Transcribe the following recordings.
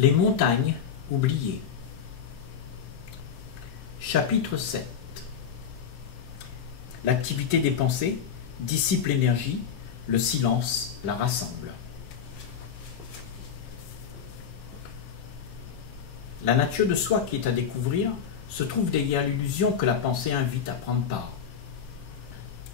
Les montagnes oubliées. Chapitre 7. L'activité des pensées dissipe l'énergie, le silence la rassemble. La nature de soi qui est à découvrir se trouve derrière l'illusion que la pensée invite à prendre part.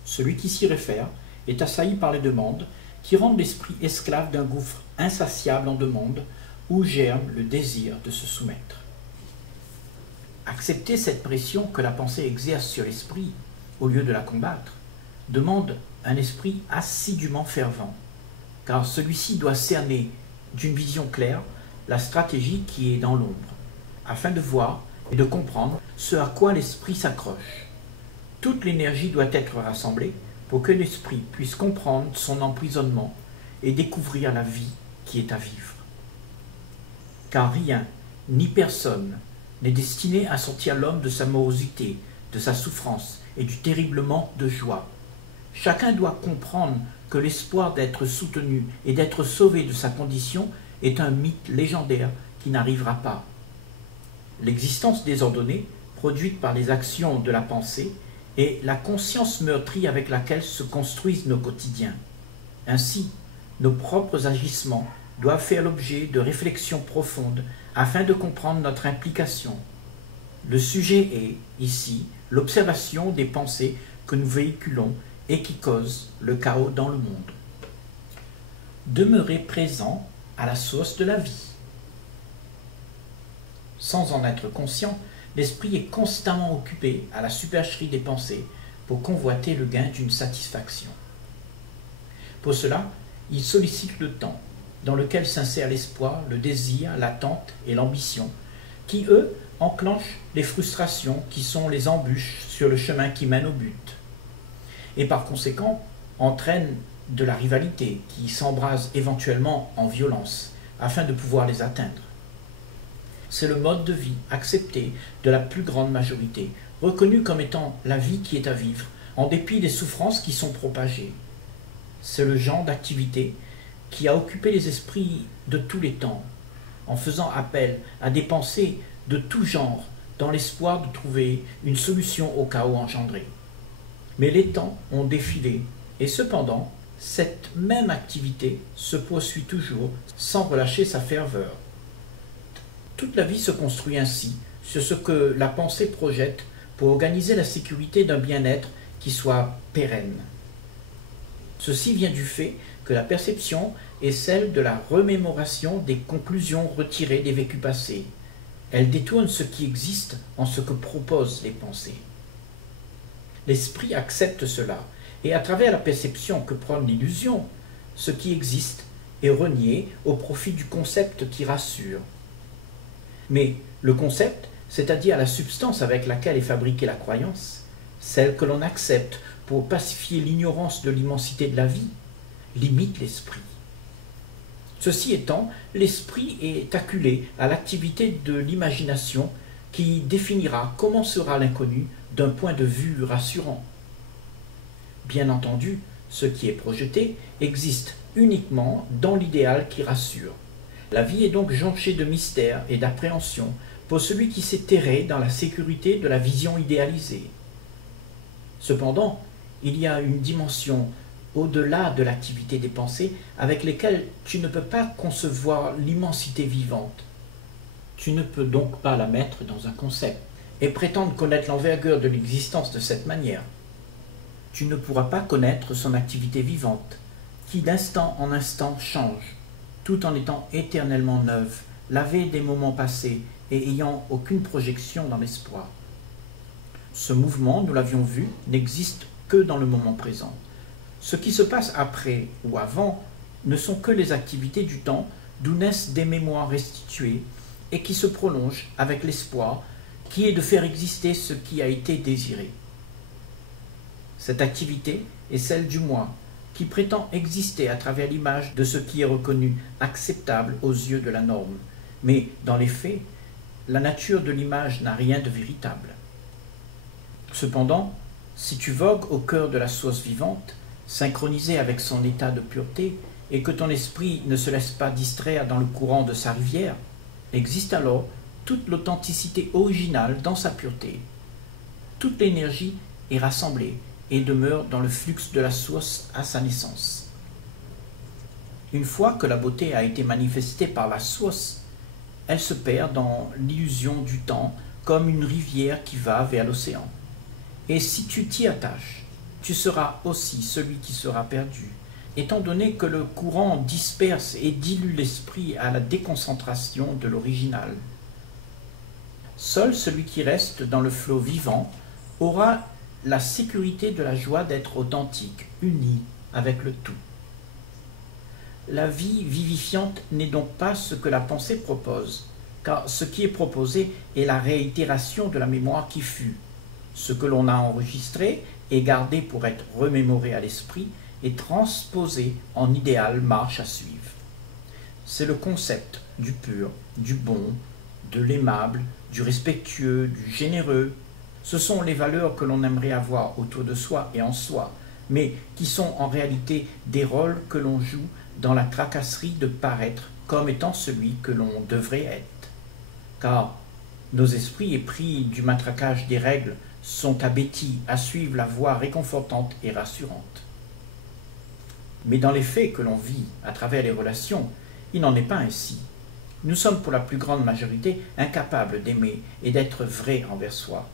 Celui qui s'y réfère est assailli par les demandes qui rendent l'esprit esclave d'un gouffre insatiable en demande où germe le désir de se soumettre. Accepter cette pression que la pensée exerce sur l'esprit, au lieu de la combattre, demande un esprit assidûment fervent, car celui-ci doit cerner d'une vision claire la stratégie qui est dans l'ombre, afin de voir et de comprendre ce à quoi l'esprit s'accroche. Toute l'énergie doit être rassemblée pour que l'esprit puisse comprendre son emprisonnement et découvrir la vie qui est à vivre. Car rien, ni personne, n'est destiné à sortir l'homme de sa morosité, de sa souffrance et du terrible manque de joie. Chacun doit comprendre que l'espoir d'être soutenu et d'être sauvé de sa condition est un mythe légendaire qui n'arrivera pas. L'existence désordonnée, produite par les actions de la pensée, est la conscience meurtrie avec laquelle se construisent nos quotidiens. Ainsi, nos propres agissements doivent faire l'objet de réflexions profondes afin de comprendre notre implication. Le sujet est, ici, l'observation des pensées que nous véhiculons et qui causent le chaos dans le monde. Demeurer présent à la source de la vie. Sans en être conscient, l'esprit est constamment occupé à la supercherie des pensées pour convoiter le gain d'une satisfaction. Pour cela, il sollicite le temps, dans lequel s'insèrent l'espoir, le désir, l'attente et l'ambition, qui, eux, enclenchent les frustrations qui sont les embûches sur le chemin qui mène au but, et par conséquent entraînent de la rivalité qui s'embrase éventuellement en violence afin de pouvoir les atteindre. C'est le mode de vie accepté de la plus grande majorité, reconnu comme étant la vie qui est à vivre, en dépit des souffrances qui sont propagées. C'est le genre d'activité qui a occupé les esprits de tous les temps, en faisant appel à des pensées de tout genre, dans l'espoir de trouver une solution au chaos engendré. Mais les temps ont défilé, et cependant, cette même activité se poursuit toujours sans relâcher sa ferveur. Toute la vie se construit ainsi, sur ce que la pensée projette pour organiser la sécurité d'un bien-être qui soit pérenne. Ceci vient du fait que la perception est celle de la remémoration des conclusions retirées des vécus passés. Elle détourne ce qui existe en ce que proposent les pensées. L'esprit accepte cela, et à travers la perception que prône l'illusion, ce qui existe est renié au profit du concept qui rassure. Mais le concept, c'est-à-dire la substance avec laquelle est fabriquée la croyance, celle que l'on accepte pour pacifier l'ignorance de l'immensité de la vie, limite l'esprit. Ceci étant, l'esprit est acculé à l'activité de l'imagination qui définira comment sera l'inconnu d'un point de vue rassurant. Bien entendu, ce qui est projeté existe uniquement dans l'idéal qui rassure. La vie est donc jonchée de mystères et d'appréhension pour celui qui s'est terré dans la sécurité de la vision idéalisée. Cependant, il y a une dimension au-delà de l'activité des pensées avec lesquelles tu ne peux pas concevoir l'immensité vivante. Tu ne peux donc pas la mettre dans un concept et prétendre connaître l'envergure de l'existence de cette manière. Tu ne pourras pas connaître son activité vivante, qui d'instant en instant change, tout en étant éternellement neuve, lavée des moments passés et ayant aucune projection dans l'espoir. Ce mouvement, nous l'avions vu, n'existe que dans le moment présent. Ce qui se passe après ou avant ne sont que les activités du temps d'où naissent des mémoires restituées et qui se prolongent avec l'espoir qui est de faire exister ce qui a été désiré. Cette activité est celle du moi, qui prétend exister à travers l'image de ce qui est reconnu acceptable aux yeux de la norme. Mais dans les faits, la nature de l'image n'a rien de véritable. Cependant, si tu vogues au cœur de la source vivante, synchronisée avec son état de pureté, et que ton esprit ne se laisse pas distraire dans le courant de sa rivière, existe alors toute l'authenticité originale dans sa pureté. Toute l'énergie est rassemblée et demeure dans le flux de la source à sa naissance. Une fois que la beauté a été manifestée par la source, elle se perd dans l'illusion du temps comme une rivière qui va vers l'océan. Et si tu t'y attaches, tu seras aussi celui qui sera perdu, étant donné que le courant disperse et dilue l'esprit à la déconcentration de l'original. Seul celui qui reste dans le flot vivant aura la sécurité de la joie d'être authentique, uni avec le tout. La vie vivifiante n'est donc pas ce que la pensée propose, car ce qui est proposé est la réitération de la mémoire qui fut. Ce que l'on a enregistré et gardé pour être remémoré à l'esprit est transposé en idéal marche à suivre. C'est le concept du pur, du bon, de l'aimable, du respectueux, du généreux. Ce sont les valeurs que l'on aimerait avoir autour de soi et en soi, mais qui sont en réalité des rôles que l'on joue dans la tracasserie de paraître comme étant celui que l'on devrait être. Car nos esprits épris du matraquage des règles sont abétis à suivre la voie réconfortante et rassurante. Mais dans les faits que l'on vit à travers les relations, il n'en est pas ainsi. Nous sommes pour la plus grande majorité incapables d'aimer et d'être vrais envers soi,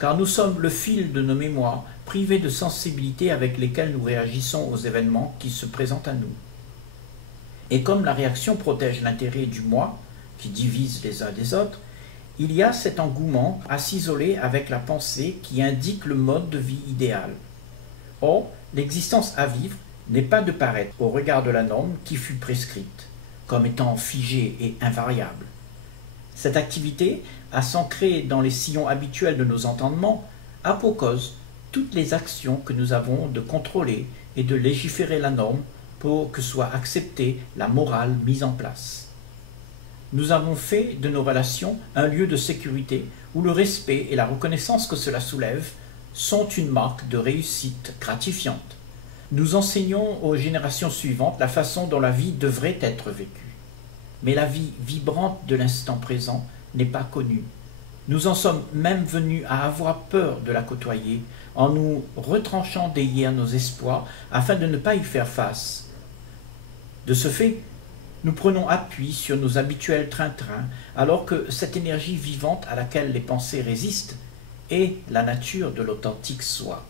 car nous sommes le fil de nos mémoires privés de sensibilité avec lesquelles nous réagissons aux événements qui se présentent à nous. Et comme la réaction protège l'intérêt du moi, qui divise les uns des autres, il y a cet engouement à s'isoler avec la pensée qui indique le mode de vie idéal. Or, l'existence à vivre n'est pas de paraître au regard de la norme qui fut prescrite, comme étant figée et invariable. Cette activité, à s'ancrer dans les sillons habituels de nos entendements, a pour cause toutes les actions que nous avons de contrôler et de légiférer la norme pour que soit acceptée la morale mise en place. Nous avons fait de nos relations un lieu de sécurité où le respect et la reconnaissance que cela soulève sont une marque de réussite gratifiante. Nous enseignons aux générations suivantes la façon dont la vie devrait être vécue. Mais la vie vibrante de l'instant présent n'est pas connue. Nous en sommes même venus à avoir peur de la côtoyer en nous retranchant d'hier nos espoirs afin de ne pas y faire face. De ce fait, nous prenons appui sur nos habituels train-train, alors que cette énergie vivante à laquelle les pensées résistent est la nature de l'authentique soi.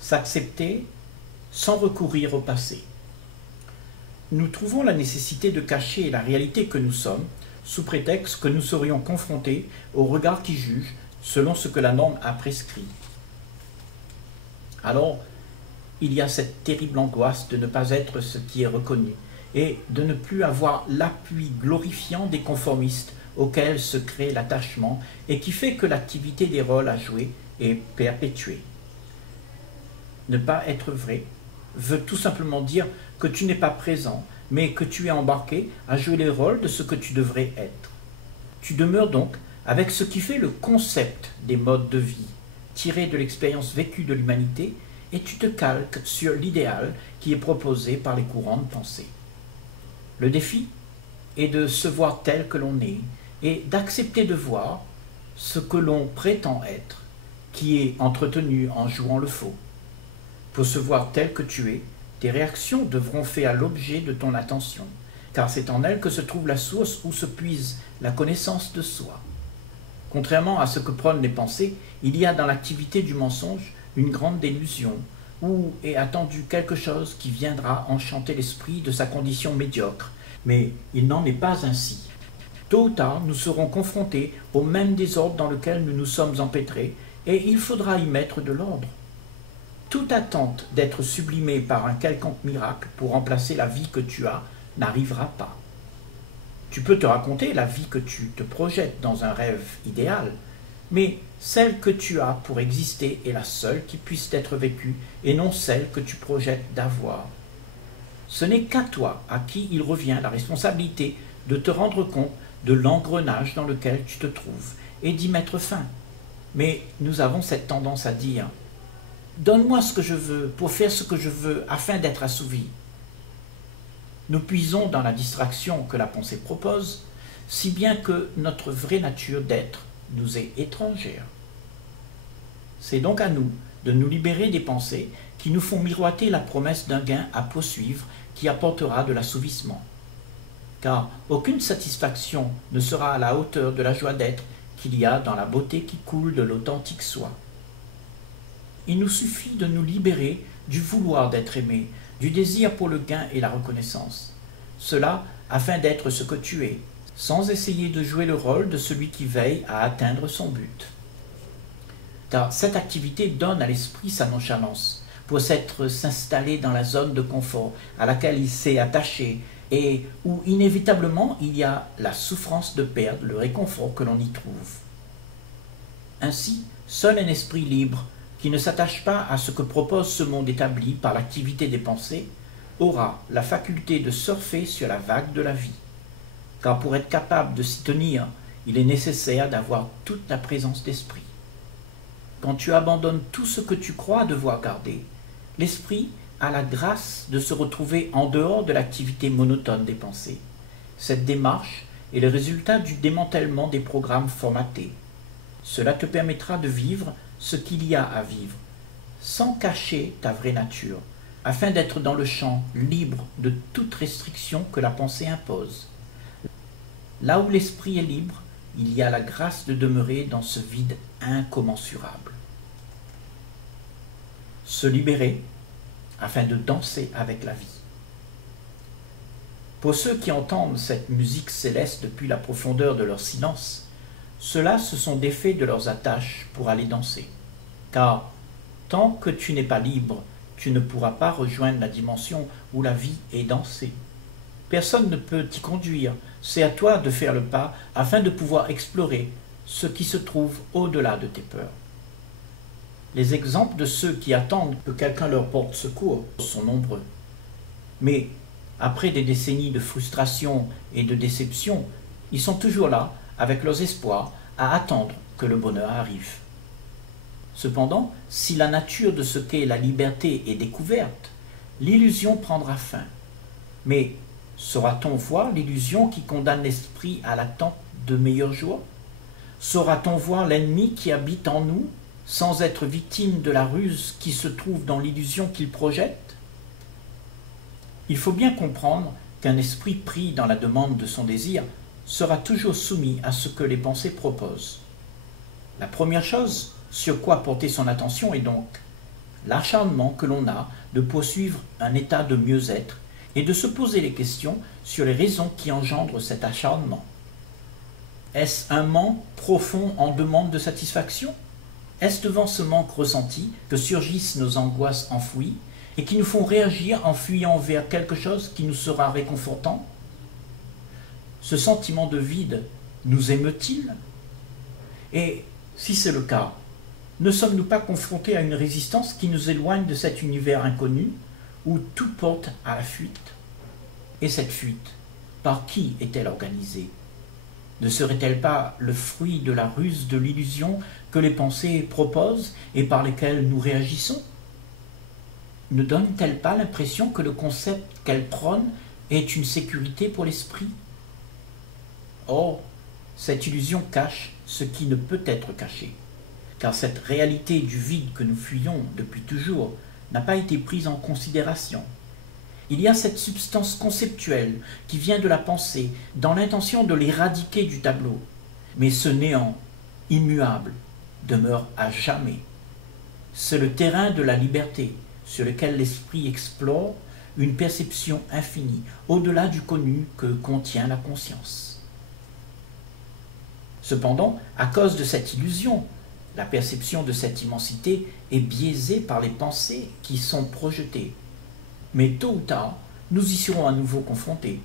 S'accepter sans recourir au passé. Nous trouvons la nécessité de cacher la réalité que nous sommes, sous prétexte que nous serions confrontés au regard qui juge selon ce que la norme a prescrit. Alors, il y a cette terrible angoisse de ne pas être ce qui est reconnu, et de ne plus avoir l'appui glorifiant des conformistes auxquels se crée l'attachement et qui fait que l'activité des rôles à jouer est perpétuée. Ne pas être vrai veut tout simplement dire que tu n'es pas présent, mais que tu es embarqué à jouer les rôles de ce que tu devrais être. Tu demeures donc avec ce qui fait le concept des modes de vie, tiré de l'expérience vécue de l'humanité, et tu te calques sur l'idéal qui est proposé par les courants de pensée. Le défi est de se voir tel que l'on est et d'accepter de voir ce que l'on prétend être, qui est entretenu en jouant le faux. Pour se voir tel que tu es, tes réactions devront faire l'objet de ton attention, car c'est en elles que se trouve la source où se puise la connaissance de soi. Contrairement à ce que prônent les pensées, il y a dans l'activité du mensonge une grande délusion, où est attendu quelque chose qui viendra enchanter l'esprit de sa condition médiocre. Mais il n'en est pas ainsi. Tôt ou tard, nous serons confrontés au même désordre dans lequel nous nous sommes empêtrés, et il faudra y mettre de l'ordre. Toute attente d'être sublimé par un quelconque miracle pour remplacer la vie que tu as n'arrivera pas. Tu peux te raconter la vie que tu te projettes dans un rêve idéal, mais celle que tu as pour exister est la seule qui puisse être vécue et non celle que tu projettes d'avoir. Ce n'est qu'à toi à qui il revient la responsabilité de te rendre compte de l'engrenage dans lequel tu te trouves et d'y mettre fin. Mais nous avons cette tendance à dire « Donne-moi ce que je veux pour faire ce que je veux afin d'être assouvi ». Nous puisons dans la distraction que la pensée propose si bien que notre vraie nature d'être nous est étrangère. C'est donc à nous de nous libérer des pensées qui nous font miroiter la promesse d'un gain à poursuivre qui apportera de l'assouvissement. Car aucune satisfaction ne sera à la hauteur de la joie d'être qu'il y a dans la beauté qui coule de l'authentique soi. Il nous suffit de nous libérer du vouloir d'être aimé, du désir pour le gain et la reconnaissance. Cela afin d'être ce que tu es, sans essayer de jouer le rôle de celui qui veille à atteindre son but. Car cette activité donne à l'esprit sa nonchalance, pour s'installer dans la zone de confort à laquelle il s'est attaché et où inévitablement il y a la souffrance de perdre le réconfort que l'on y trouve. Ainsi, seul un esprit libre, qui ne s'attache pas à ce que propose ce monde établi par l'activité des pensées, aura la faculté de surfer sur la vague de la vie. Car pour être capable de s'y tenir, il est nécessaire d'avoir toute la présence d'esprit. Quand tu abandonnes tout ce que tu crois devoir garder, l'esprit a la grâce de se retrouver en dehors de l'activité monotone des pensées. Cette démarche est le résultat du démantèlement des programmes formatés. Cela te permettra de vivre ce qu'il y a à vivre, sans cacher ta vraie nature, afin d'être dans le champ libre de toute restriction que la pensée impose. Là où l'esprit est libre, il y a la grâce de demeurer dans ce vide incommensurable. Se libérer afin de danser avec la vie. Pour ceux qui entendent cette musique céleste depuis la profondeur de leur silence, ceux-là se sont défaits de leurs attaches pour aller danser. Car tant que tu n'es pas libre, tu ne pourras pas rejoindre la dimension où la vie est dansée. Personne ne peut t'y conduire, c'est à toi de faire le pas afin de pouvoir explorer ce qui se trouve au-delà de tes peurs. Les exemples de ceux qui attendent que quelqu'un leur porte secours sont nombreux. Mais après des décennies de frustration et de déception, ils sont toujours là, avec leurs espoirs, à attendre que le bonheur arrive. Cependant, si la nature de ce qu'est la liberté est découverte, l'illusion prendra fin. Mais saura-t-on voir l'illusion qui condamne l'esprit à l'attente de meilleurs jours? Saura-t-on voir l'ennemi qui habite en nous, sans être victime de la ruse qui se trouve dans l'illusion qu'il projette? Il faut bien comprendre qu'un esprit pris dans la demande de son désir sera toujours soumis à ce que les pensées proposent. La première chose sur quoi porter son attention est donc l'acharnement que l'on a de poursuivre un état de mieux-être et de se poser les questions sur les raisons qui engendrent cet acharnement. Est-ce un manque profond en demande de satisfaction? Est-ce devant ce manque ressenti que surgissent nos angoisses enfouies et qui nous font réagir en fuyant vers quelque chose qui nous sera réconfortant? Ce sentiment de vide nous émeut-il? Et si c'est le cas, ne sommes-nous pas confrontés à une résistance qui nous éloigne de cet univers inconnu où tout porte à la fuite? Et cette fuite, par qui est-elle organisée? Ne serait-elle pas le fruit de la ruse de l'illusion que les pensées proposent et par lesquelles nous réagissons? Ne donne-t-elle pas l'impression que le concept qu'elle prône est une sécurité pour l'esprit? Or, cette illusion cache ce qui ne peut être caché, car cette réalité du vide que nous fuyons depuis toujours n'a pas été prise en considération. Il y a cette substance conceptuelle qui vient de la pensée, dans l'intention de l'éradiquer du tableau. Mais ce néant, immuable, demeure à jamais. C'est le terrain de la liberté, sur lequel l'esprit explore une perception infinie, au-delà du connu que contient la conscience. Cependant, à cause de cette illusion, la perception de cette immensité est biaisée par les pensées qui sont projetées. Mais tôt ou tard, nous y serons à nouveau confrontés.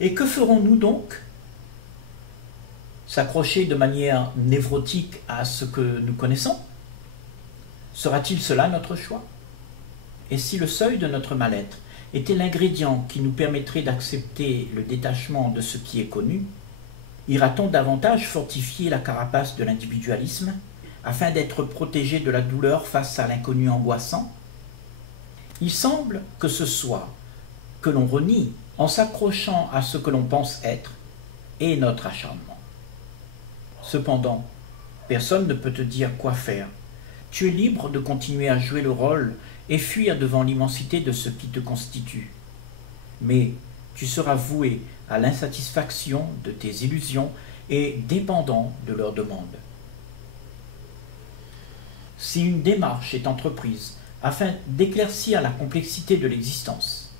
Et que ferons-nous donc? S'accrocher de manière névrotique à ce que nous connaissons? Sera-t-il cela notre choix? Et si le seuil de notre mal-être était l'ingrédient qui nous permettrait d'accepter le détachement de ce qui est connu, ira-t-on davantage fortifier la carapace de l'individualisme afin d'être protégé de la douleur face à l'inconnu angoissant? Il semble que ce soit que l'on renie en s'accrochant à ce que l'on pense être, et notre acharnement. Cependant, personne ne peut te dire quoi faire. Tu es libre de continuer à jouer le rôle et fuir devant l'immensité de ce qui te constitue. Mais tu seras voué à l'insatisfaction de tes illusions et dépendant de leurs demandes. Si une démarche est entreprise afin d'éclaircir la complexité de l'existence,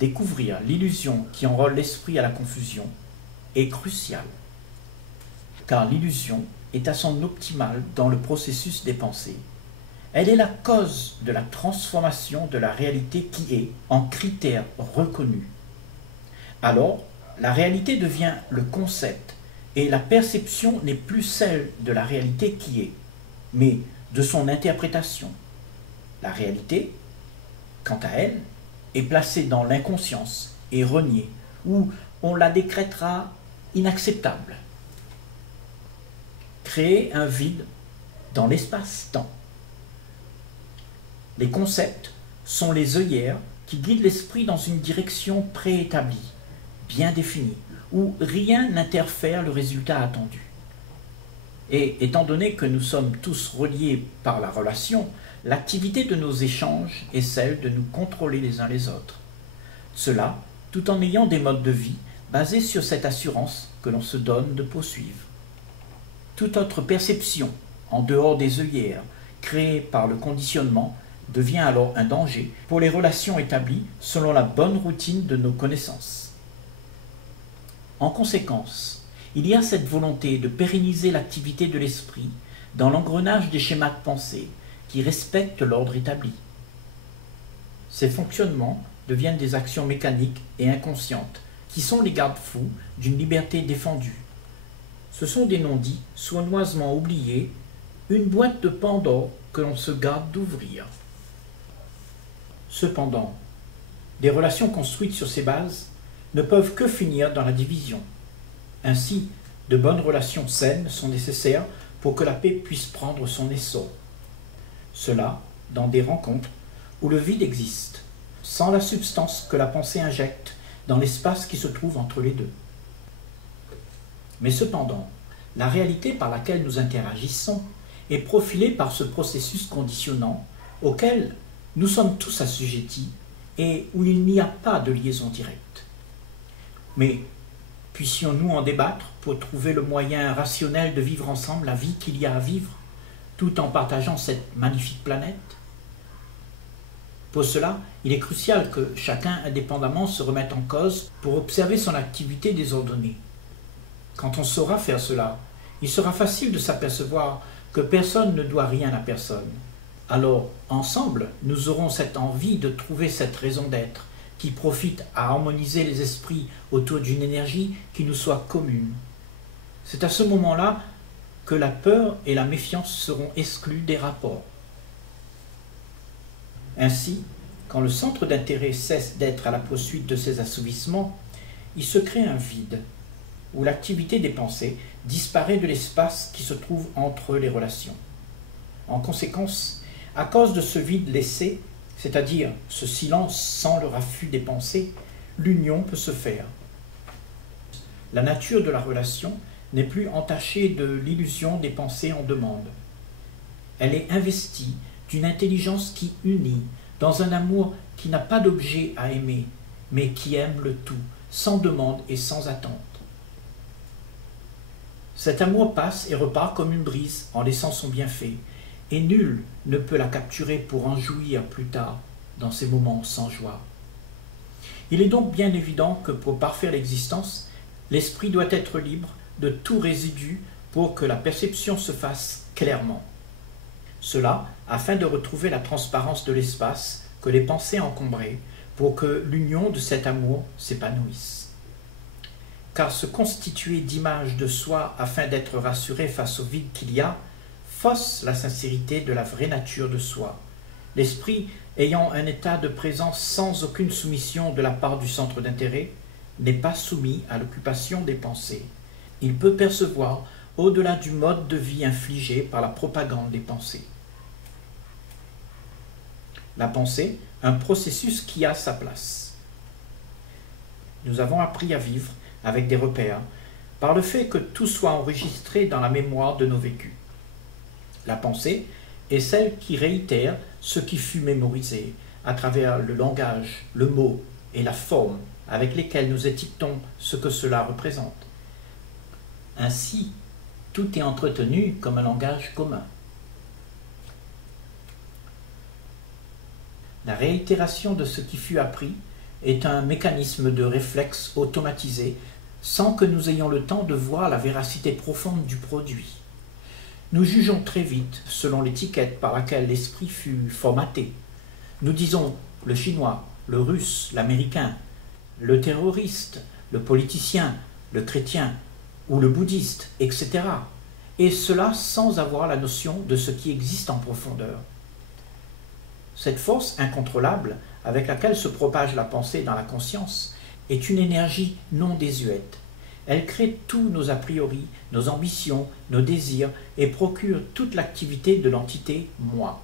découvrir l'illusion qui enrôle l'esprit à la confusion est crucial, car l'illusion est à son optimal dans le processus des pensées. Elle est la cause de la transformation de la réalité qui est en critère reconnu. Alors, la réalité devient le concept et la perception n'est plus celle de la réalité qui est, mais de son interprétation. La réalité, quant à elle, est placée dans l'inconscience et reniée, ou on la décrétera inacceptable. Créer un vide dans l'espace-temps. Les concepts sont les œillères qui guident l'esprit dans une direction préétablie, bien définie, où rien n'interfère le résultat attendu. Et étant donné que nous sommes tous reliés par la relation, l'activité de nos échanges est celle de nous contrôler les uns les autres. Cela, tout en ayant des modes de vie basés sur cette assurance que l'on se donne de poursuivre. Toute autre perception, en dehors des œillères, créée par le conditionnement, devient alors un danger pour les relations établies selon la bonne routine de nos connaissances. En conséquence, il y a cette volonté de pérenniser l'activité de l'esprit dans l'engrenage des schémas de pensée qui respectent l'ordre établi. Ces fonctionnements deviennent des actions mécaniques et inconscientes qui sont les garde-fous d'une liberté défendue. Ce sont des non-dits sournoisement oubliés, une boîte de Pandore que l'on se garde d'ouvrir. Cependant, des relations construites sur ces bases ne peuvent que finir dans la division. Ainsi, de bonnes relations saines sont nécessaires pour que la paix puisse prendre son essor. Cela dans des rencontres où le vide existe, sans la substance que la pensée injecte dans l'espace qui se trouve entre les deux. Mais cependant, la réalité par laquelle nous interagissons est profilée par ce processus conditionnant auquel nous sommes tous assujettis et où il n'y a pas de liaison directe. Mais puissions-nous en débattre pour trouver le moyen rationnel de vivre ensemble la vie qu'il y a à vivre, tout en partageant cette magnifique planète? Pour cela, il est crucial que chacun indépendamment se remette en cause pour observer son activité désordonnée. Quand on saura faire cela, il sera facile de s'apercevoir que personne ne doit rien à personne. Alors, ensemble, nous aurons cette envie de trouver cette raison d'être qui profite à harmoniser les esprits autour d'une énergie qui nous soit commune. C'est à ce moment-là que la peur et la méfiance seront exclus des rapports. Ainsi, quand le centre d'intérêt cesse d'être à la poursuite de ses assouvissements, il se crée un vide, où l'activité des pensées disparaît de l'espace qui se trouve entre les relations. En conséquence, à cause de ce vide laissé, c'est-à-dire ce silence sans le raffut des pensées, l'union peut se faire. La nature de la relation n'est plus entachée de l'illusion des pensées en demande. Elle est investie d'une intelligence qui unit dans un amour qui n'a pas d'objet à aimer, mais qui aime le tout, sans demande et sans attente. Cet amour passe et repart comme une brise en laissant son bienfait, et nul ne peut la capturer pour en jouir plus tard dans ces moments sans joie. Il est donc bien évident que pour parfaire l'existence, l'esprit doit être libre de tout résidu pour que la perception se fasse clairement. Cela afin de retrouver la transparence de l'espace que les pensées encombraient pour que l'union de cet amour s'épanouisse. Car se constituer d'image de soi afin d'être rassuré face au vide qu'il y a, fausse la sincérité de la vraie nature de soi. L'esprit, ayant un état de présence sans aucune soumission de la part du centre d'intérêt, n'est pas soumis à l'occupation des pensées. Il peut percevoir au-delà du mode de vie infligé par la propagande des pensées. La pensée, un processus qui a sa place. Nous avons appris à vivre avec des repères, par le fait que tout soit enregistré dans la mémoire de nos vécus. La pensée est celle qui réitère ce qui fut mémorisé à travers le langage, le mot et la forme avec lesquels nous étiquetons ce que cela représente. Ainsi, tout est entretenu comme un langage commun. La réitération de ce qui fut appris est un mécanisme de réflexe automatisé sans que nous ayons le temps de voir la véracité profonde du produit. Nous jugeons très vite selon l'étiquette par laquelle l'esprit fut formaté. Nous disons le chinois, le russe, l'américain, le terroriste, le politicien, le chrétien ou le bouddhiste, etc. Et cela sans avoir la notion de ce qui existe en profondeur. Cette force incontrôlable avec laquelle se propage la pensée dans la conscience est une énergie non désuète. Elle crée tous nos a priori, nos ambitions, nos désirs et procure toute l'activité de l'entité « moi ».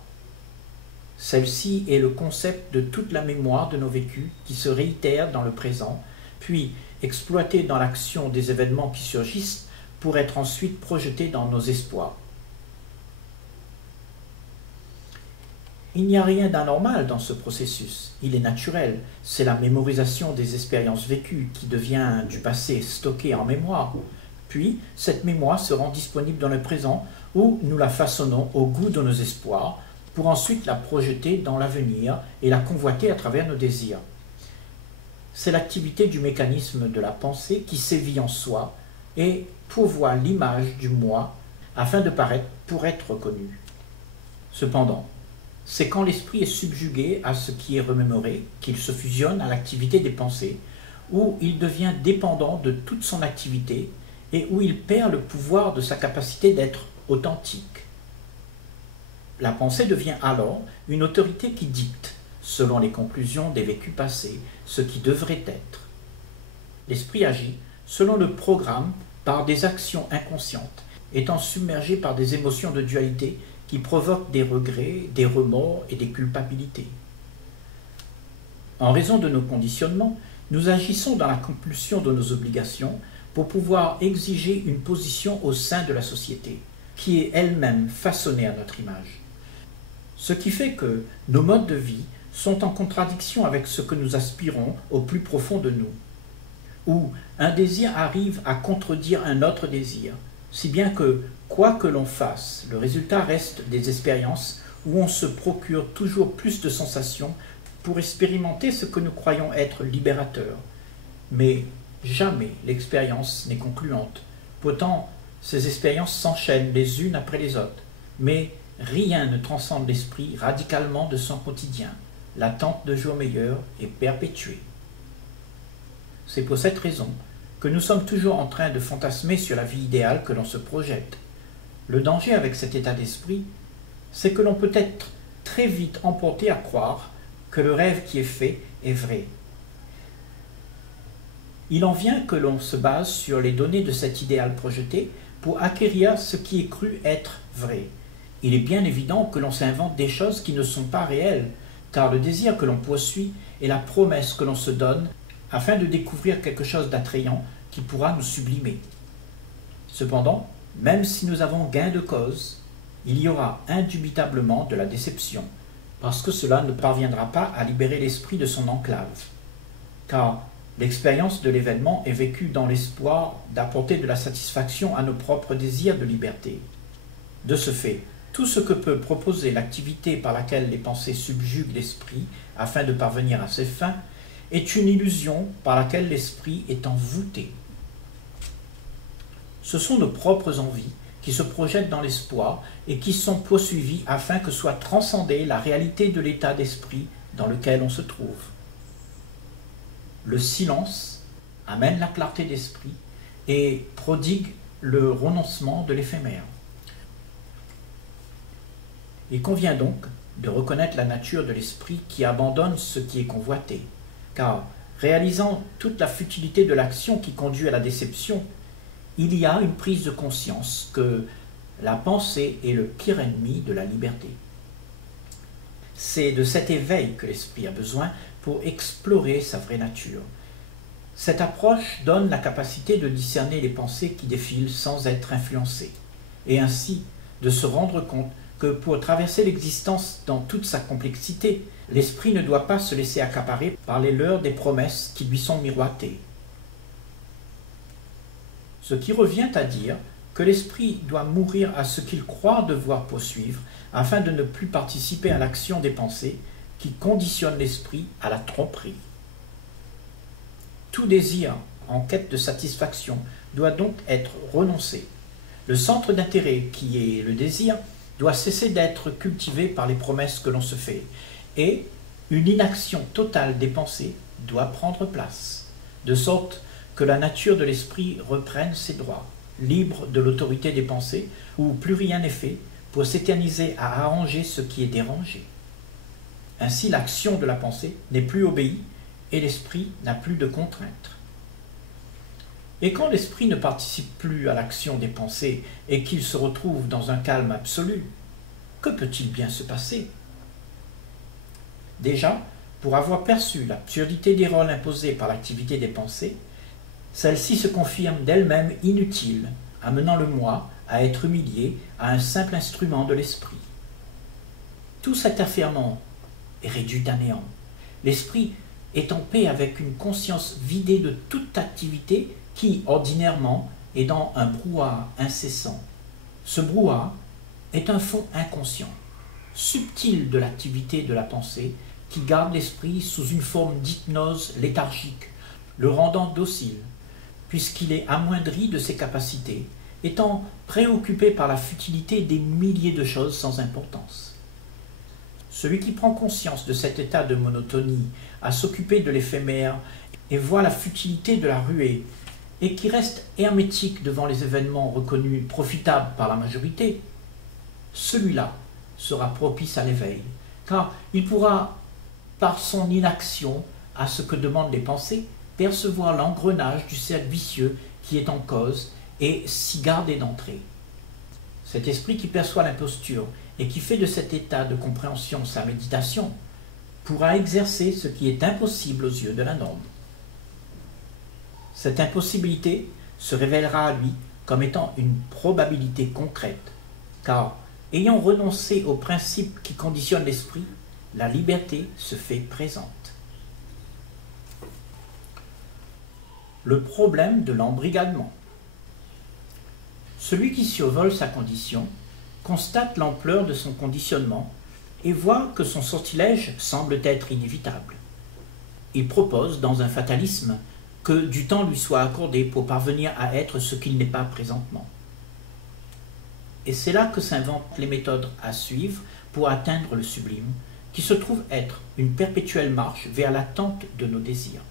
Celle-ci est le concept de toute la mémoire de nos vécus qui se réitère dans le présent, puis exploitée dans l'action des événements qui surgissent pour être ensuite projetée dans nos espoirs. Il n'y a rien d'anormal dans ce processus, il est naturel, c'est la mémorisation des expériences vécues qui devient du passé stocké en mémoire. Puis, cette mémoire se rend disponible dans le présent où nous la façonnons au goût de nos espoirs pour ensuite la projeter dans l'avenir et la convoiter à travers nos désirs. C'est l'activité du mécanisme de la pensée qui sévit en soi et pourvoit l'image du moi afin de paraître pour être reconnu. Cependant, c'est quand l'esprit est subjugué à ce qui est remémoré qu'il se fusionne à l'activité des pensées, où il devient dépendant de toute son activité et où il perd le pouvoir de sa capacité d'être authentique. La pensée devient alors une autorité qui dicte, selon les conclusions des vécus passés, ce qui devrait être. L'esprit agit selon le programme par des actions inconscientes, étant submergé par des émotions de dualité qui provoquent des regrets, des remords et des culpabilités. En raison de nos conditionnements, nous agissons dans la compulsion de nos obligations pour pouvoir exiger une position au sein de la société, qui est elle-même façonnée à notre image. Ce qui fait que nos modes de vie sont en contradiction avec ce que nous aspirons au plus profond de nous, où un désir arrive à contredire un autre désir, si bien que, quoi que l'on fasse, le résultat reste des expériences où on se procure toujours plus de sensations pour expérimenter ce que nous croyons être libérateur. Mais jamais l'expérience n'est concluante. Pourtant, ces expériences s'enchaînent les unes après les autres. Mais rien ne transcende l'esprit radicalement de son quotidien. L'attente de jours meilleurs est perpétuée. C'est pour cette raison que nous sommes toujours en train de fantasmer sur la vie idéale que l'on se projette. Le danger avec cet état d'esprit, c'est que l'on peut être très vite emporté à croire que le rêve qui est fait est vrai. Il en vient que l'on se base sur les données de cet idéal projeté pour acquérir ce qui est cru être vrai. Il est bien évident que l'on s'invente des choses qui ne sont pas réelles, car le désir que l'on poursuit est la promesse que l'on se donne afin de découvrir quelque chose d'attrayant qui pourra nous sublimer. Cependant, même si nous avons gain de cause, il y aura indubitablement de la déception, parce que cela ne parviendra pas à libérer l'esprit de son enclave. Car l'expérience de l'événement est vécue dans l'espoir d'apporter de la satisfaction à nos propres désirs de liberté. De ce fait, tout ce que peut proposer l'activité par laquelle les pensées subjuguent l'esprit afin de parvenir à ses fins est une illusion par laquelle l'esprit est envoûté. Ce sont nos propres envies qui se projettent dans l'espoir et qui sont poursuivies afin que soit transcendée la réalité de l'état d'esprit dans lequel on se trouve. Le silence amène la clarté d'esprit et prodigue le renoncement de l'éphémère. Il convient donc de reconnaître la nature de l'esprit qui abandonne ce qui est convoité, car réalisant toute la futilité de l'action qui conduit à la déception, il y a une prise de conscience que la pensée est le pire ennemi de la liberté. C'est de cet éveil que l'esprit a besoin pour explorer sa vraie nature. Cette approche donne la capacité de discerner les pensées qui défilent sans être influencées, et ainsi de se rendre compte que pour traverser l'existence dans toute sa complexité, l'esprit ne doit pas se laisser accaparer par les leurres des promesses qui lui sont miroitées. Ce qui revient à dire que l'esprit doit mourir à ce qu'il croit devoir poursuivre afin de ne plus participer à l'action des pensées qui conditionnent l'esprit à la tromperie. Tout désir en quête de satisfaction doit donc être renoncé. Le centre d'intérêt, qui est le désir, doit cesser d'être cultivé par les promesses que l'on se fait, et une inaction totale des pensées doit prendre place, de sorte que la nature de l'esprit reprenne ses droits, libre de l'autorité des pensées, où plus rien n'est fait pour s'éterniser à arranger ce qui est dérangé. Ainsi, l'action de la pensée n'est plus obéie et l'esprit n'a plus de contraintes. Et quand l'esprit ne participe plus à l'action des pensées et qu'il se retrouve dans un calme absolu, que peut-il bien se passer? Déjà, pour avoir perçu l'absurdité des rôles imposés par l'activité des pensées, celle-ci se confirme d'elle-même inutile, amenant le moi à être humilié à un simple instrument de l'esprit. Tout cet affairement est réduit à néant. L'esprit est en paix avec une conscience vidée de toute activité qui, ordinairement, est dans un brouhaha incessant. Ce brouhaha est un fond inconscient, subtil de l'activité de la pensée, qui garde l'esprit sous une forme d'hypnose léthargique, le rendant docile, puisqu'il est amoindri de ses capacités, étant préoccupé par la futilité des milliers de choses sans importance. Celui qui prend conscience de cet état de monotonie à s'occuper de l'éphémère et voit la futilité de la ruée, et qui reste hermétique devant les événements reconnus profitables par la majorité, celui-là sera propice à l'éveil, car il pourra, par son inaction à ce que demandent les pensées, percevoir l'engrenage du cercle vicieux qui est en cause et s'y garder d'entrer. Cet esprit qui perçoit l'imposture et qui fait de cet état de compréhension sa méditation pourra exercer ce qui est impossible aux yeux de la norme. Cette impossibilité se révélera à lui comme étant une probabilité concrète, car, ayant renoncé aux principes qui conditionnent l'esprit, la liberté se fait présente. Le problème de l'embrigadement. Celui qui survole sa condition constate l'ampleur de son conditionnement et voit que son sortilège semble être inévitable. Il propose, dans un fatalisme, que du temps lui soit accordé pour parvenir à être ce qu'il n'est pas présentement. Et c'est là que s'inventent les méthodes à suivre pour atteindre le sublime, qui se trouve être une perpétuelle marche vers l'attente de nos désirs.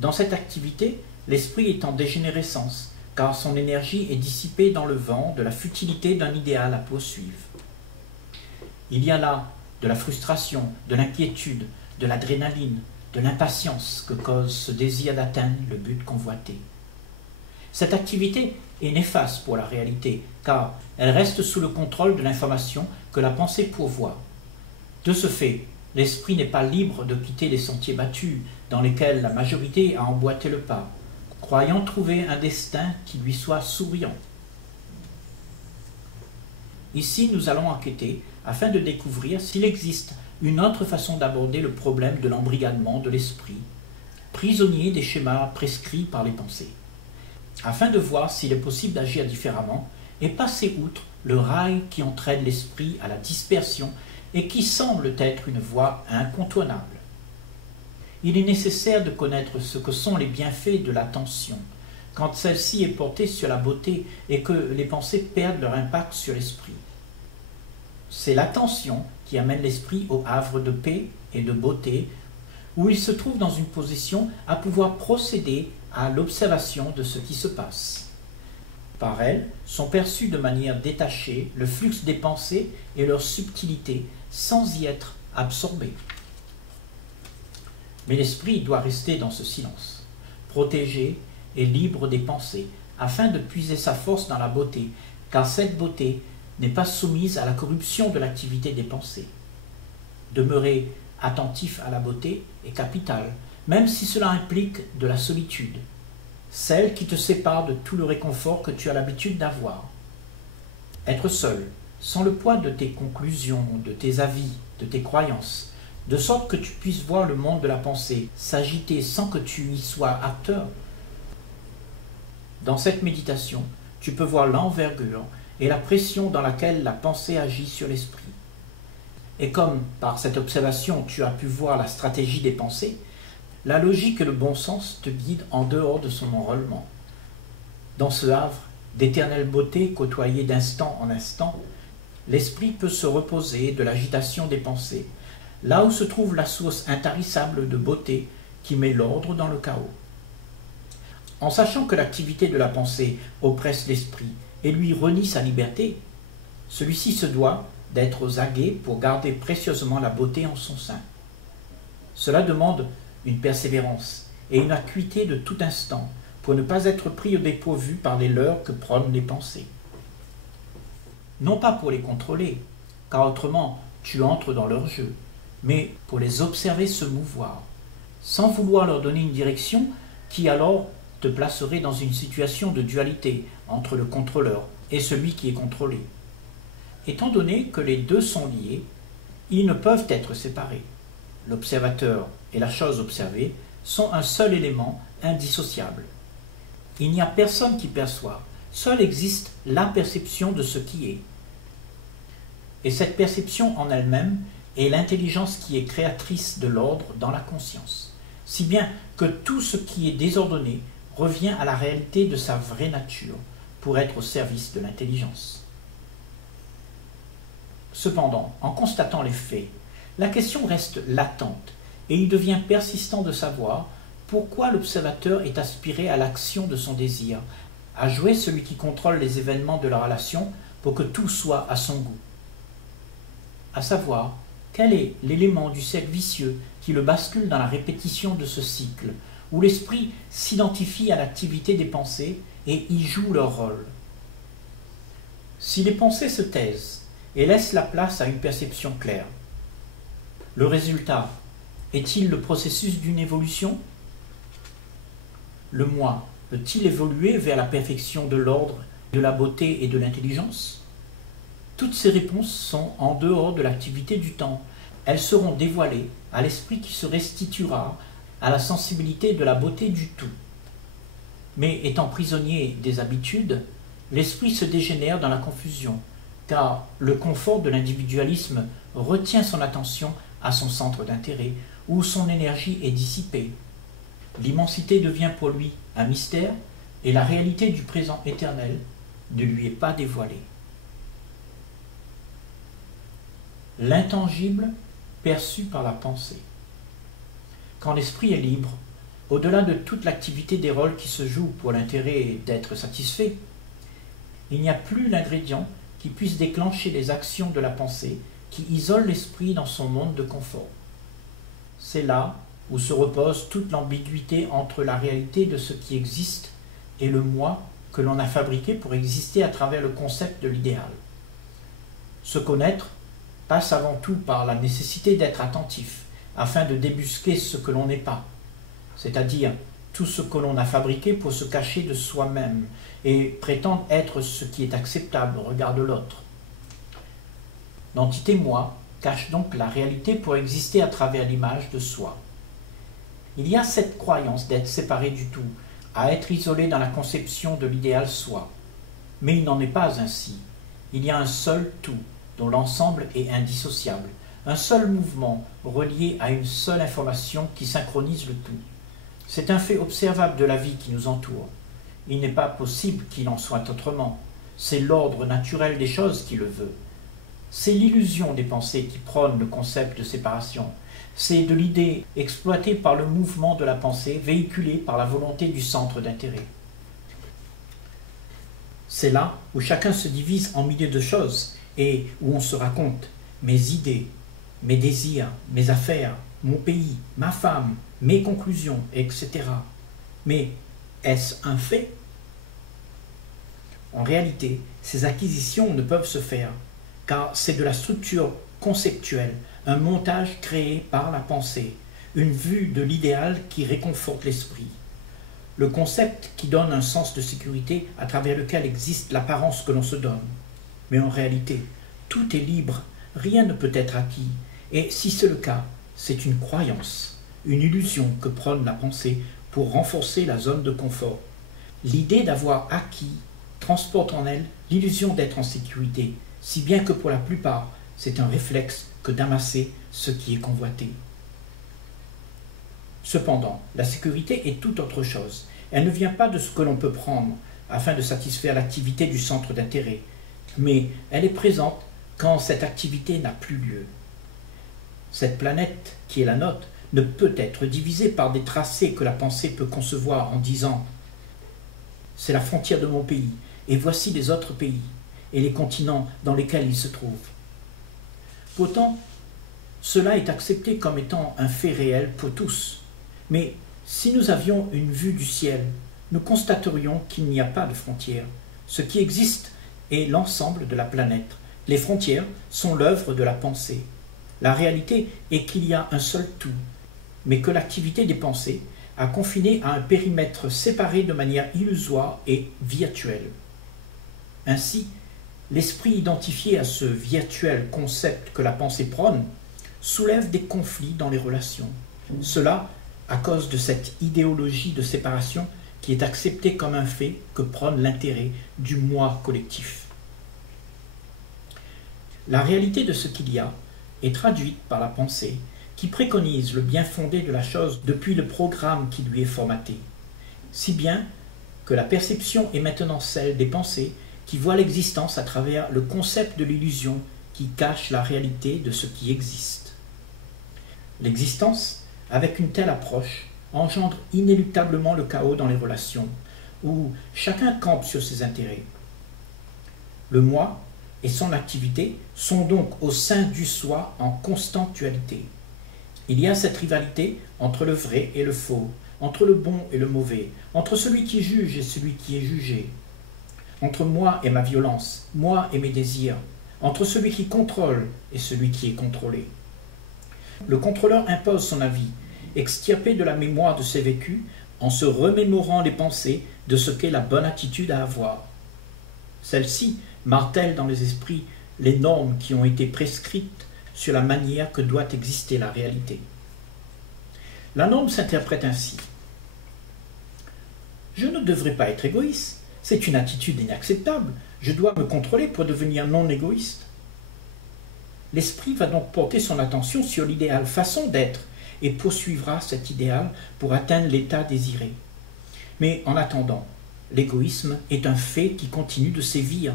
Dans cette activité, l'esprit est en dégénérescence, car son énergie est dissipée dans le vent de la futilité d'un idéal à poursuivre. Il y a là de la frustration, de l'inquiétude, de l'adrénaline, de l'impatience que cause ce désir d'atteindre le but convoité. Cette activité est néfaste pour la réalité, car elle reste sous le contrôle de l'information que la pensée pourvoit. De ce fait, l'esprit n'est pas libre de quitter les sentiers battus dans lesquels la majorité a emboîté le pas, croyant trouver un destin qui lui soit souriant. Ici, nous allons enquêter afin de découvrir s'il existe une autre façon d'aborder le problème de l'embrigadement de l'esprit, prisonnier des schémas prescrits par les pensées, afin de voir s'il est possible d'agir différemment et passer outre le rail qui entraîne l'esprit à la dispersion et qui semble être une voie incontournable. Il est nécessaire de connaître ce que sont les bienfaits de l'attention, quand celle-ci est portée sur la beauté et que les pensées perdent leur impact sur l'esprit. C'est l'attention qui amène l'esprit au havre de paix et de beauté, où il se trouve dans une position à pouvoir procéder à l'observation de ce qui se passe. Par elle sont perçus de manière détachée le flux des pensées et leur subtilité, sans y être absorbé. Mais l'esprit doit rester dans ce silence, protégé et libre des pensées, afin de puiser sa force dans la beauté, car cette beauté n'est pas soumise à la corruption de l'activité des pensées. Demeurer attentif à la beauté est capital, même si cela implique de la solitude, celle qui te sépare de tout le réconfort que tu as l'habitude d'avoir. Être seul, sans le poids de tes conclusions, de tes avis, de tes croyances, de sorte que tu puisses voir le monde de la pensée s'agiter sans que tu y sois acteur. Dans cette méditation, tu peux voir l'envergure et la pression dans laquelle la pensée agit sur l'esprit. Et comme par cette observation tu as pu voir la stratégie des pensées, la logique et le bon sens te guident en dehors de son enrôlement. Dans ce havre d'éternelle beauté côtoyée d'instant en instant, l'esprit peut se reposer de l'agitation des pensées, là où se trouve la source intarissable de beauté qui met l'ordre dans le chaos. En sachant que l'activité de la pensée oppresse l'esprit et lui renie sa liberté, celui-ci se doit d'être aux aguets pour garder précieusement la beauté en son sein. Cela demande une persévérance et une acuité de tout instant pour ne pas être pris au dépourvu par les leurres que prônent les pensées. Non pas pour les contrôler, car autrement tu entres dans leur jeu, mais pour les observer se mouvoir, sans vouloir leur donner une direction qui alors te placerait dans une situation de dualité entre le contrôleur et celui qui est contrôlé. Étant donné que les deux sont liés, ils ne peuvent être séparés. L'observateur et la chose observée sont un seul élément indissociable. Il n'y a personne qui perçoit, seule existe la perception de ce qui est. Et cette perception en elle-même est l'intelligence qui est créatrice de l'ordre dans la conscience, si bien que tout ce qui est désordonné revient à la réalité de sa vraie nature pour être au service de l'intelligence. Cependant, en constatant les faits, la question reste latente et il devient persistant de savoir pourquoi l'observateur est aspiré à l'action de son désir, à jouer celui qui contrôle les événements de la relation pour que tout soit à son goût. À savoir, quel est l'élément du cercle vicieux qui le bascule dans la répétition de ce cycle, où l'esprit s'identifie à l'activité des pensées et y joue leur rôle. Si les pensées se taisent et laissent la place à une perception claire, le résultat est-il le processus d'une évolution? Le moi peut-il évoluer vers la perfection de l'ordre, de la beauté et de l'intelligence? Toutes ces réponses sont en dehors de l'activité du temps. Elles seront dévoilées à l'esprit qui se restituera à la sensibilité de la beauté du tout. Mais étant prisonnier des habitudes, l'esprit se dégénère dans la confusion, car le confort de l'individualisme retient son attention à son centre d'intérêt, où son énergie est dissipée. L'immensité devient pour lui un mystère, et la réalité du présent éternel ne lui est pas dévoilée. L'intangible perçu par la pensée. Quand l'esprit est libre, au-delà de toute l'activité des rôles qui se jouent pour l'intérêt d'être satisfait, il n'y a plus l'ingrédient qui puisse déclencher les actions de la pensée qui isole l'esprit dans son monde de confort. C'est là où se repose toute l'ambiguïté entre la réalité de ce qui existe et le moi que l'on a fabriqué pour exister à travers le concept de l'idéal. Se connaître passe avant tout par la nécessité d'être attentif, afin de débusquer ce que l'on n'est pas, c'est-à-dire tout ce que l'on a fabriqué pour se cacher de soi-même et prétendre être ce qui est acceptable au regard de l'autre. L'entité moi cache donc la réalité pour exister à travers l'image de soi. Il y a cette croyance d'être séparé du tout, à être isolé dans la conception de l'idéal soi. Mais il n'en est pas ainsi. Il y a un seul tout, dont l'ensemble est indissociable, un seul mouvement relié à une seule information qui synchronise le tout. C'est un fait observable de la vie qui nous entoure. Il n'est pas possible qu'il en soit autrement. C'est l'ordre naturel des choses qui le veut. C'est l'illusion des pensées qui prône le concept de séparation. C'est de l'idée exploitée par le mouvement de la pensée, véhiculée par la volonté du centre d'intérêt. C'est là où chacun se divise en milliers de choses et où on se raconte mes idées, mes désirs, mes affaires, mon pays, ma femme, mes conclusions, etc. Mais est-ce un fait? En réalité, ces acquisitions ne peuvent se faire, car c'est de la structure conceptuelle, un montage créé par la pensée, une vue de l'idéal qui réconforte l'esprit, le concept qui donne un sens de sécurité à travers lequel existe l'apparence que l'on se donne. Mais en réalité, tout est libre, rien ne peut être acquis, et si c'est le cas, c'est une croyance, une illusion que prône la pensée pour renforcer la zone de confort. L'idée d'avoir acquis transporte en elle l'illusion d'être en sécurité, si bien que pour la plupart, c'est un réflexe que d'amasser ce qui est convoité. Cependant, la sécurité est tout autre chose. Elle ne vient pas de ce que l'on peut prendre afin de satisfaire l'activité du centre d'intérêt, mais elle est présente quand cette activité n'a plus lieu. Cette planète, qui est la nôtre, ne peut être divisée par des tracés que la pensée peut concevoir en disant « c'est la frontière de mon pays, et voici les autres pays, et les continents dans lesquels ils se trouvent ». Pourtant, cela est accepté comme étant un fait réel pour tous. Mais si nous avions une vue du ciel, nous constaterions qu'il n'y a pas de frontières. Ce qui existe est l'ensemble de la planète. Les frontières sont l'œuvre de la pensée. La réalité est qu'il y a un seul tout, mais que l'activité des pensées a confiné à un périmètre séparé de manière illusoire et virtuelle. Ainsi, l'esprit identifié à ce virtuel concept que la pensée prône soulève des conflits dans les relations. Cela à cause de cette idéologie de séparation qui est acceptée comme un fait que prône l'intérêt du moi collectif. La réalité de ce qu'il y a est traduite par la pensée qui préconise le bien fondé de la chose depuis le programme qui lui est formaté, si bien que la perception est maintenant celle des pensées qui voient l'existence à travers le concept de l'illusion qui cache la réalité de ce qui existe. L'existence, avec une telle approche, engendre inéluctablement le chaos dans les relations, où chacun campe sur ses intérêts. Le moi et son activité sont donc au sein du soi en constante dualité. Il y a cette rivalité entre le vrai et le faux, entre le bon et le mauvais, entre celui qui juge et celui qui est jugé, entre moi et ma violence, moi et mes désirs, entre celui qui contrôle et celui qui est contrôlé. Le contrôleur impose son avis, extirpé de la mémoire de ses vécus, en se remémorant les pensées de ce qu'est la bonne attitude à avoir. Celle-ci martèle dans les esprits les normes qui ont été prescrites sur la manière que doit exister la réalité. La norme s'interprète ainsi. Je ne devrais pas être égoïste, c'est une attitude inacceptable, je dois me contrôler pour devenir non égoïste. L'esprit va donc porter son attention sur l'idéal façon d'être et poursuivra cet idéal pour atteindre l'état désiré. Mais en attendant, l'égoïsme est un fait qui continue de sévir.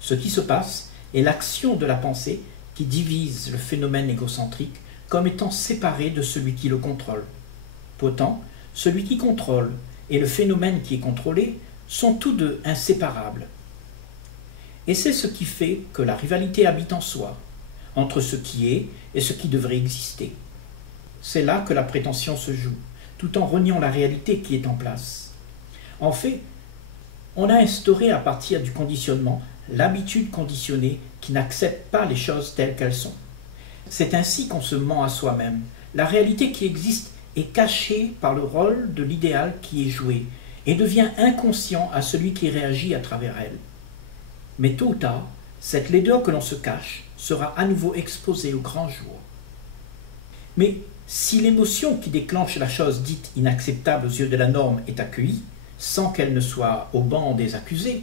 Ce qui se passe est l'action de la pensée qui divise le phénomène égocentrique comme étant séparé de celui qui le contrôle. Pourtant, celui qui contrôle et le phénomène qui est contrôlé sont tous deux inséparables. Et c'est ce qui fait que la rivalité habite en soi, entre ce qui est et ce qui devrait exister. C'est là que la prétention se joue, tout en reniant la réalité qui est en place. En fait, on a instauré à partir du conditionnement l'habitude conditionnée qui n'accepte pas les choses telles qu'elles sont. C'est ainsi qu'on se ment à soi-même. La réalité qui existe est cachée par le rôle de l'idéal qui est joué et devient inconscient à celui qui réagit à travers elle. Mais tôt ou tard, cette laideur que l'on se cache sera à nouveau exposée au grand jour. Mais si l'émotion qui déclenche la chose dite inacceptable aux yeux de la norme est accueillie, sans qu'elle ne soit au banc des accusés,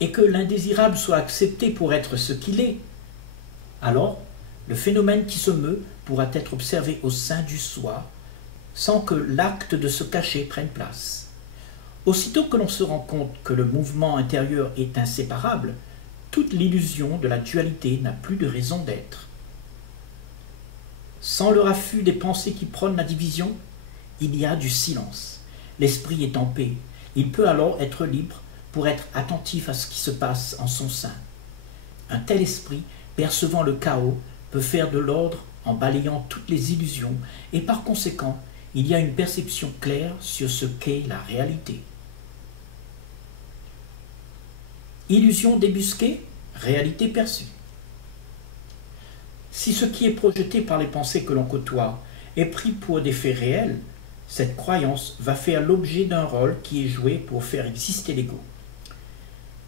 et que l'indésirable soit accepté pour être ce qu'il est, alors le phénomène qui se meut pourra être observé au sein du soi, sans que l'acte de se cacher prenne place. Aussitôt que l'on se rend compte que le mouvement intérieur est inséparable, toute l'illusion de la dualité n'a plus de raison d'être. Sans le raffut des pensées qui prônent la division, il y a du silence. L'esprit est en paix. Il peut alors être libre pour être attentif à ce qui se passe en son sein. Un tel esprit, percevant le chaos, peut faire de l'ordre en balayant toutes les illusions et par conséquent, il y a une perception claire sur ce qu'est la réalité. Illusion débusquée, réalité perçue. Si ce qui est projeté par les pensées que l'on côtoie est pris pour des faits réels, cette croyance va faire l'objet d'un rôle qui est joué pour faire exister l'ego.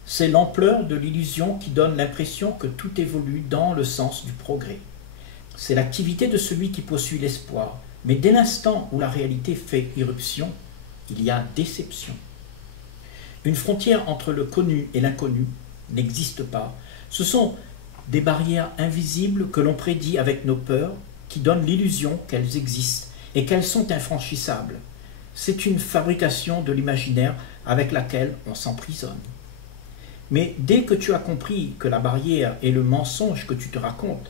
C'est l'ampleur de l'illusion qui donne l'impression que tout évolue dans le sens du progrès. C'est l'activité de celui qui poursuit l'espoir, mais dès l'instant où la réalité fait irruption, il y a déception. Une frontière entre le connu et l'inconnu n'existe pas. Ce sont des barrières invisibles que l'on prédit avec nos peurs, qui donnent l'illusion qu'elles existent et qu'elles sont infranchissables. C'est une fabrication de l'imaginaire avec laquelle on s'emprisonne. Mais dès que tu as compris que la barrière est le mensonge que tu te racontes,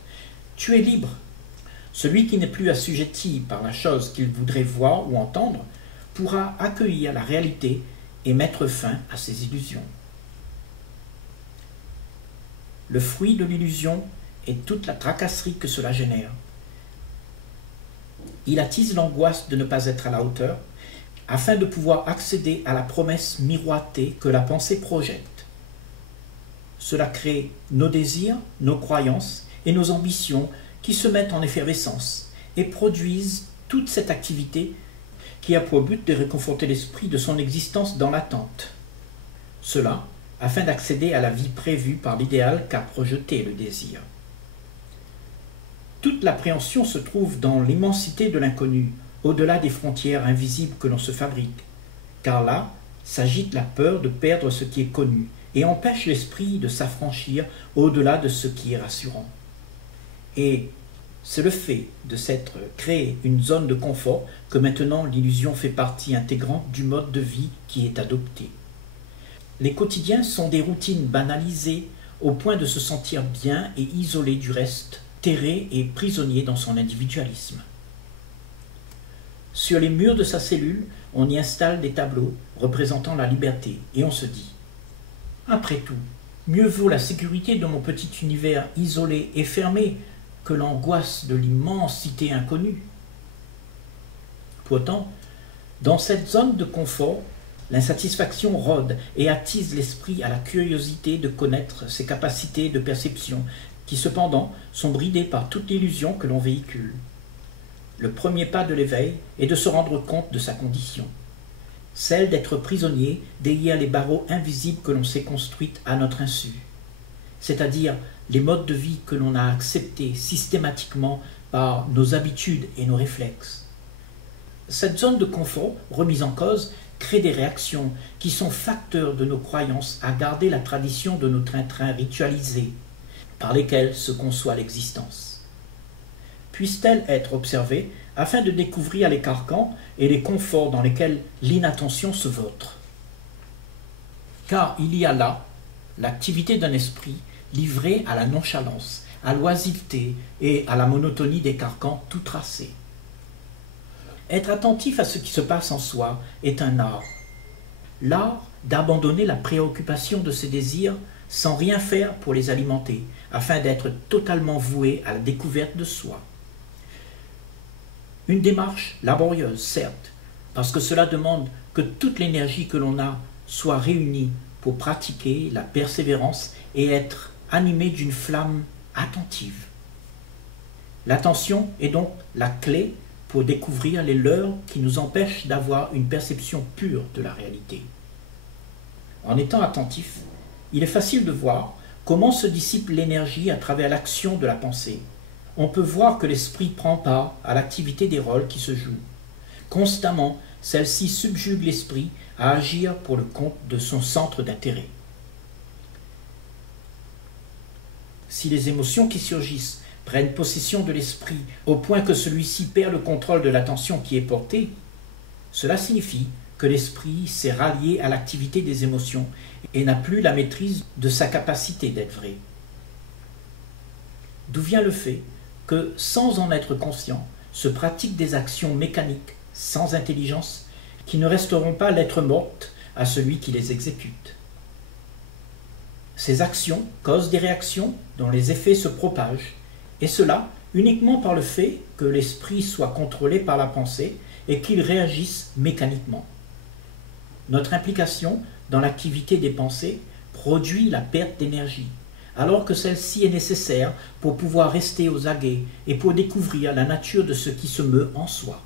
tu es libre. Celui qui n'est plus assujetti par la chose qu'il voudrait voir ou entendre pourra accueillir la réalité et mettre fin à ses illusions. Le fruit de l'illusion est toute la tracasserie que cela génère. Il attise l'angoisse de ne pas être à la hauteur, afin de pouvoir accéder à la promesse miroitée que la pensée projette. Cela crée nos désirs, nos croyances et nos ambitions qui se mettent en effervescence et produisent toute cette activité qui a pour but de réconforter l'esprit de son existence dans l'attente. Cela afin d'accéder à la vie prévue par l'idéal qu'a projeté le désir. Toute l'appréhension se trouve dans l'immensité de l'inconnu, au-delà des frontières invisibles que l'on se fabrique, car là s'agite la peur de perdre ce qui est connu et empêche l'esprit de s'affranchir au-delà de ce qui est rassurant. Et c'est le fait de s'être créé une zone de confort que maintenant l'illusion fait partie intégrante du mode de vie qui est adopté. Les quotidiens sont des routines banalisées au point de se sentir bien et isolé du reste, terré et prisonnier dans son individualisme. Sur les murs de sa cellule, on y installe des tableaux représentant la liberté et on se dit « Après tout, mieux vaut la sécurité de mon petit univers isolé et fermé que l'angoisse de l'immensité inconnue. » Pourtant, dans cette zone de confort, l'insatisfaction rôde et attise l'esprit à la curiosité de connaître ses capacités de perception qui cependant sont bridées par toute l'illusion que l'on véhicule. Le premier pas de l'éveil est de se rendre compte de sa condition, celle d'être prisonnier derrière les barreaux invisibles que l'on s'est construits à notre insu, c'est-à-dire les modes de vie que l'on a acceptés systématiquement par nos habitudes et nos réflexes. Cette zone de confort, remise en cause, crée des réactions qui sont facteurs de nos croyances à garder la tradition de nos trains-trains ritualisés, par lesquels se conçoit l'existence. Puisse-t-elle être observée afin de découvrir les carcans et les conforts dans lesquels l'inattention se vautre. Car il y a là l'activité d'un esprit livré à la nonchalance, à l'oisiveté et à la monotonie des carcans tout tracés. Être attentif à ce qui se passe en soi est un art. L'art d'abandonner la préoccupation de ses désirs sans rien faire pour les alimenter, afin d'être totalement voué à la découverte de soi. Une démarche laborieuse, certes, parce que cela demande que toute l'énergie que l'on a soit réunie pour pratiquer la persévérance et être animé d'une flamme attentive. L'attention est donc la clé pour découvrir les leurres qui nous empêchent d'avoir une perception pure de la réalité. En étant attentif, il est facile de voir comment se dissipe l'énergie à travers l'action de la pensée. On peut voir que l'esprit prend part à l'activité des rôles qui se jouent. Constamment, celle-ci subjugue l'esprit à agir pour le compte de son centre d'intérêt. Si les émotions qui surgissent prennent possession de l'esprit au point que celui-ci perd le contrôle de l'attention qui est portée, cela signifie que l'esprit s'est rallié à l'activité des émotions et n'a plus la maîtrise de sa capacité d'être vrai. D'où vient le fait que, sans en être conscient, se pratiquent des actions mécaniques, sans intelligence, qui ne resteront pas lettre morte à celui qui les exécute. Ces actions causent des réactions dont les effets se propagent, et cela uniquement par le fait que l'esprit soit contrôlé par la pensée et qu'il réagisse mécaniquement. Notre implication dans l'activité des pensées produit la perte d'énergie, alors que celle-ci est nécessaire pour pouvoir rester aux aguets et pour découvrir la nature de ce qui se meut en soi.